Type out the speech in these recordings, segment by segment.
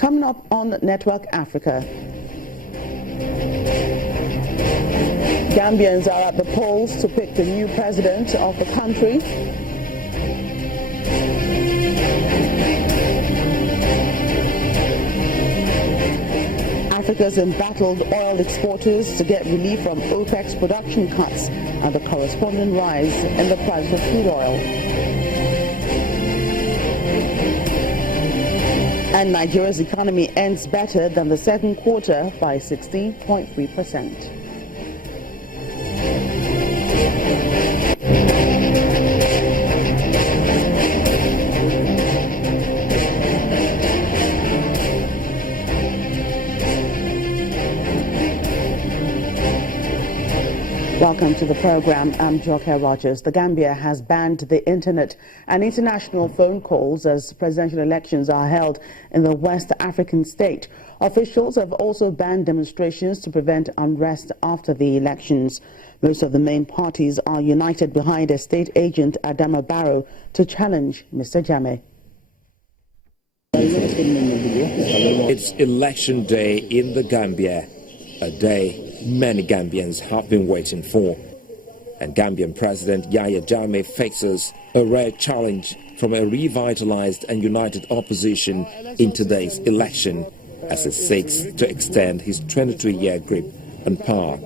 Coming up on Network Africa. Gambians are at the polls to pick the new president of the country. Africa's embattled oil exporters to get relief from OPEC's production cuts and the corresponding rise in the price of crude oil. And Nigeria's economy ends better than the second quarter by 16.3%. Welcome to the program. I'm Joke Rogers. The Gambia has banned the internet and international phone calls as presidential elections are held in the West African state. Officials have also banned demonstrations to prevent unrest after the elections. Most of the main parties are united behind a state agent, Adama Barrow, to challenge Mr. Jammeh. It's election day in the Gambia, a day many Gambians have been waiting for. And Gambian President Yahya Jammeh faces a rare challenge from a revitalized and united opposition in today's election as he seeks to extend his 23-year grip on power.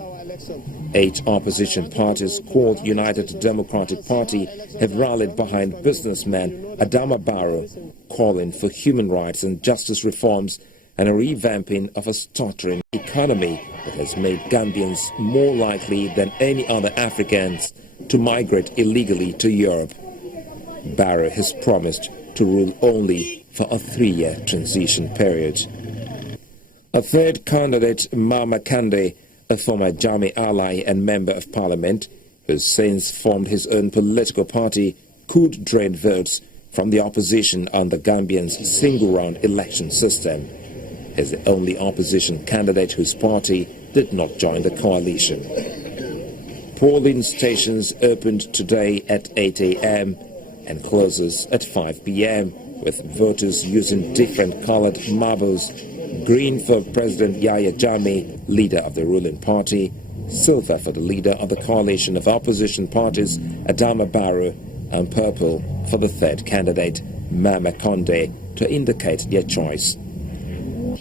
8 opposition parties called United Democratic Party have rallied behind businessman Adama Barrow, calling for human rights and justice reforms and a revamping of a stuttering economy that has made Gambians more likely than any other Africans to migrate illegally to Europe. Barrow has promised to rule only for a 3-year transition period. A third candidate, Mama Kande, a former Jammeh ally and member of parliament, who since formed his own political party, could drain votes from the opposition on the Gambians' single-round election system. Is the only opposition candidate whose party did not join the coalition. Polling stations opened today at 8 a.m. and closes at 5 p.m. with voters using different colored marbles: green for President Yahya Jammeh, leader of the ruling party; silver for the leader of the coalition of opposition parties, Adama Barrow; and purple for the third candidate, Mama Kande, to indicate their choice.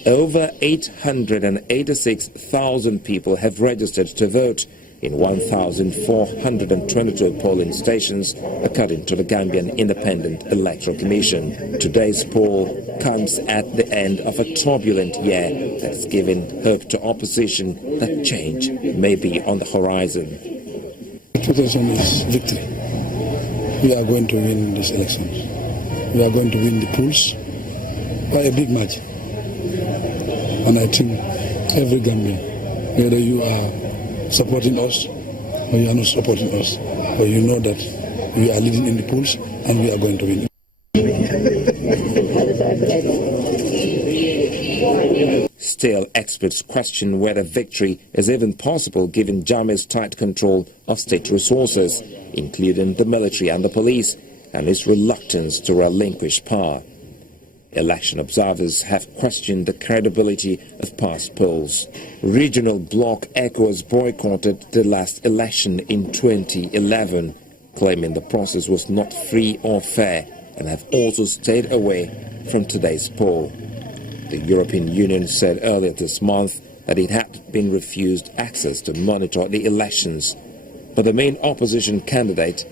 Over 886,000 people have registered to vote in 1,422 polling stations, according to the Gambian Independent Electoral Commission. Today's poll comes at the end of a turbulent year that's given hope to opposition that change may be on the horizon. The expectation is victory. We are going to win these elections. We are going to win the polls by a big margin. And I think every Gambian, whether you are supporting us or you are not supporting us, but you know that we are leading in the polls and we are going to win. Still, experts question whether victory is even possible given Jammeh's tight control of state resources, including the military and the police, and his reluctance to relinquish power. Election observers have questioned the credibility of past polls. Regional bloc ECOWAS boycotted the last election in 2011, claiming the process was not free or fair, and have also stayed away from today's poll. The European Union said earlier this month that it had been refused access to monitor the elections, but the main opposition candidate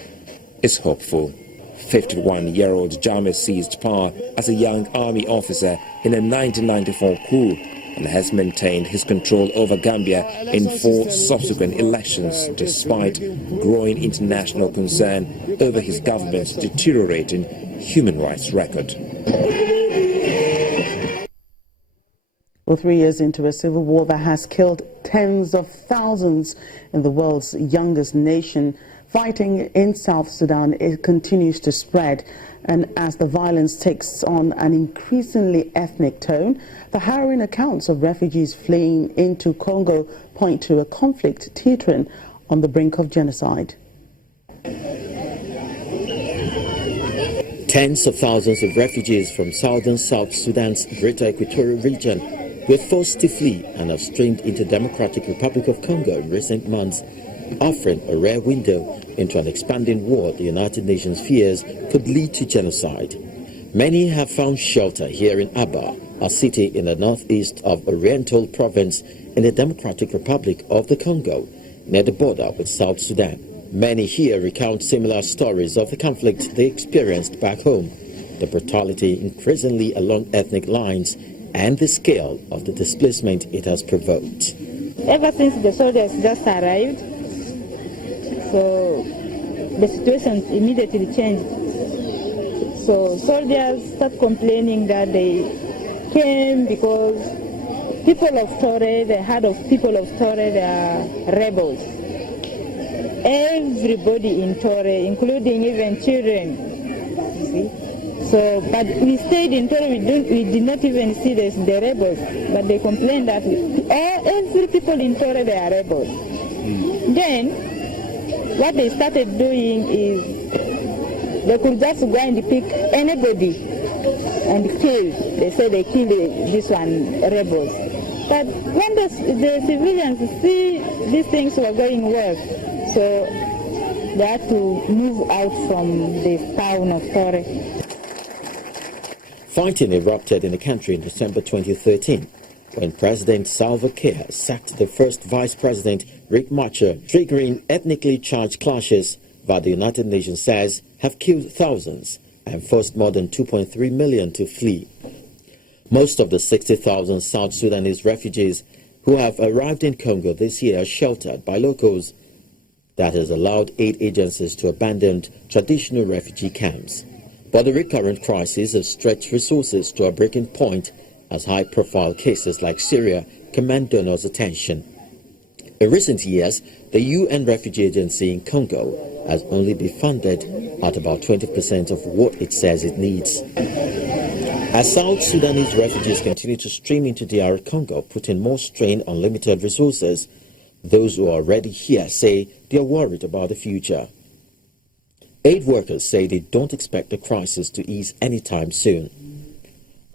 is hopeful. 51-year-old Jammeh seized power as a young army officer in a 1994 coup and has maintained his control over Gambia in 4 subsequent elections despite growing international concern over his government's deteriorating human rights record. Well, 3 years into a civil war that has killed tens of thousands in the world's youngest nation, fighting in South Sudan, it continues to spread. And as the violence takes on an increasingly ethnic tone, the harrowing accounts of refugees fleeing into Congo point to a conflict teetering on the brink of genocide. Tens of thousands of refugees from southern South Sudan's Greater Equatorial region were forced to flee and have streamed into Democratic Republic of Congo in recent months, offering a rare window into an expanding war the United Nations fears could lead to genocide. Many have found shelter here in Aba, a city in the northeast of Oriental province in the Democratic Republic of the Congo, near the border with South Sudan. Many here recount similar stories of the conflict they experienced back home, the brutality increasingly along ethnic lines, and the scale of the displacement it has provoked. Ever since the soldiers just arrived, so the situation immediately changed. So soldiers start complaining that they came because people of Tore, they heard of people of Tore, they are rebels. Everybody in Tore, including even children, you see. So, but we stayed in Tore, we did not even see the rebels, but they complained that every people in Tore, they are rebels. Then, what they started doing is they could just go and pick anybody and kill. They say they kill this one rebels. But when the civilians see these things were going well, so they had to move out from the town of Tore. Fighting erupted in the country in December 2013 when President Salva Kiir sacked the first Vice President Riek Machar, triggering ethnically charged clashes that the United Nations says have killed thousands and forced more than 2.3 million to flee. Most of the 60,000 South Sudanese refugees who have arrived in Congo this year are sheltered by locals. That has allowed aid agencies to abandon traditional refugee camps. But the recurrent crisis has stretched resources to a breaking point as high-profile cases like Syria command donors' attention. In recent years, the UN Refugee Agency in Congo has only been funded at about 20% of what it says it needs. As South Sudanese refugees continue to stream into DR Congo, putting more strain on limited resources, those who are already here say they are worried about the future. Aid workers say they don't expect the crisis to ease anytime soon.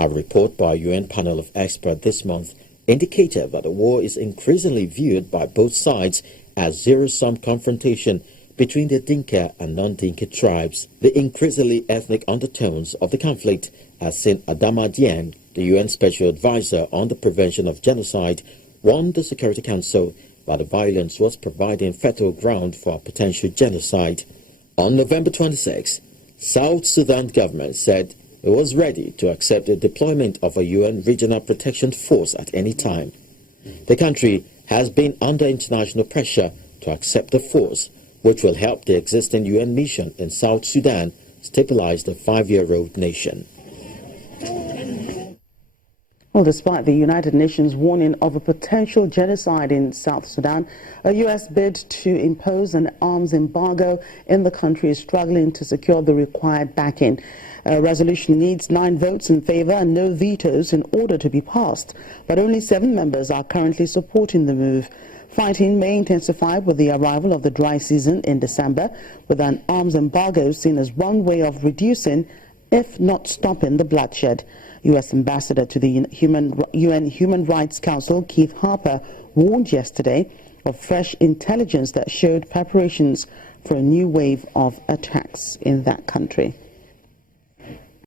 A report by a UN panel of experts this month indicated that the war is increasingly viewed by both sides as zero-sum confrontation between the Dinka and non-Dinka tribes. The increasingly ethnic undertones of the conflict has seen Adama Dieng, the UN Special Advisor on the Prevention of Genocide, warned the Security Council that the violence was providing fertile ground for a potential genocide. On November 26, South Sudan government said it was ready to accept the deployment of a UN Regional Protection Force at any time. The country has been under international pressure to accept the force, which will help the existing UN mission in South Sudan stabilize the 5-year-old nation. Well, despite the United Nations warning of a potential genocide in South Sudan, a U.S. bid to impose an arms embargo in the country is struggling to secure the required backing. A resolution needs 9 votes in favor and no vetoes in order to be passed, but only 7 members are currently supporting the move. Fighting may intensify with the arrival of the dry season in December, with an arms embargo seen as one way of reducing, if not stopping, the bloodshed. U.S. Ambassador to the UN Human Rights Council, Keith Harper, warned yesterday of fresh intelligence that showed preparations for a new wave of attacks in that country.